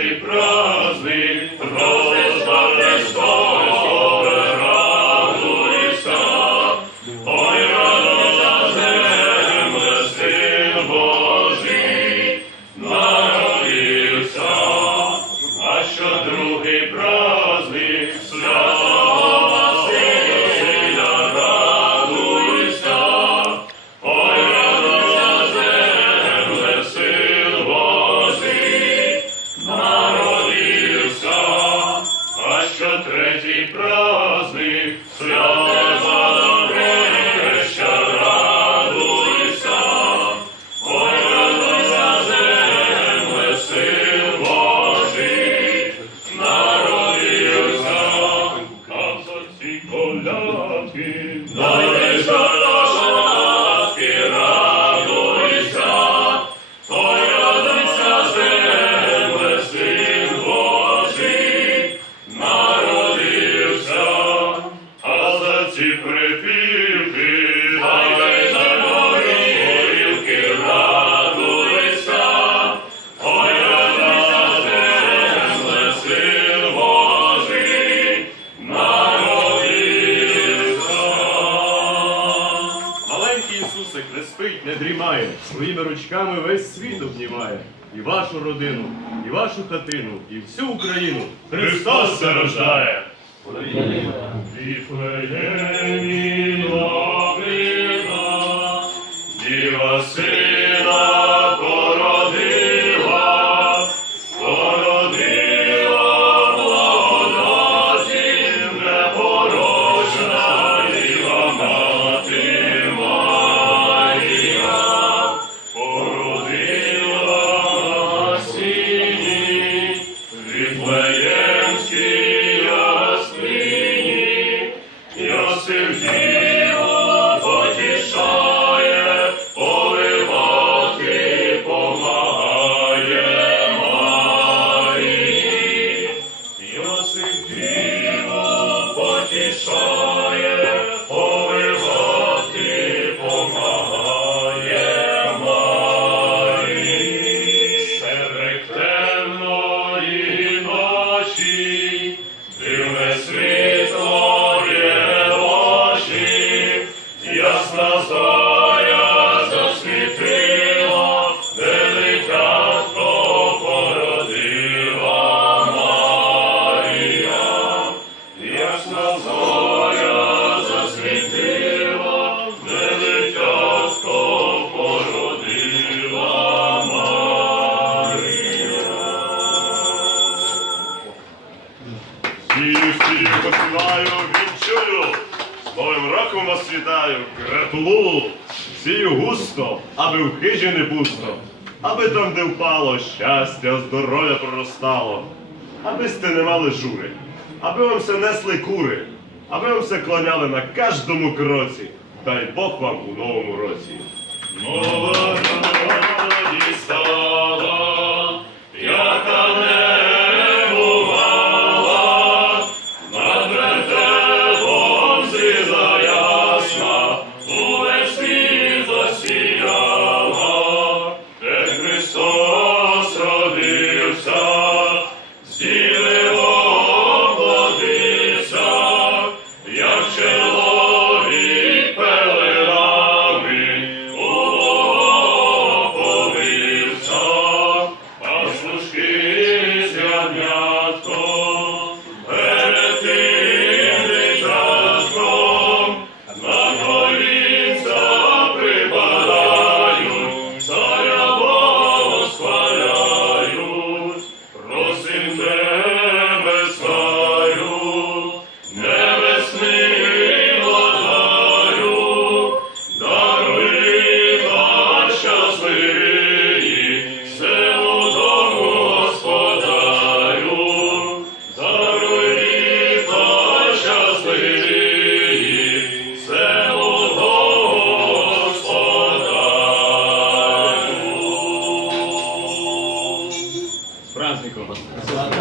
Божий правди. ці колядки нарежають. спить, не дрімає, своїми ручками весь світ обнімає. І вашу родину, і вашу хатину, і всю Україну Христос се рождає! новим роком вас вітаю, гратулу, сію густо, аби в хижі не пусто, аби там, де впало, щастя, здоров'я проростало, аби сте не мали жури, аби вам все несли кури, аби вам все клоняли на кожному кроці. Дай Бог вам у новому році. Молода! ことです。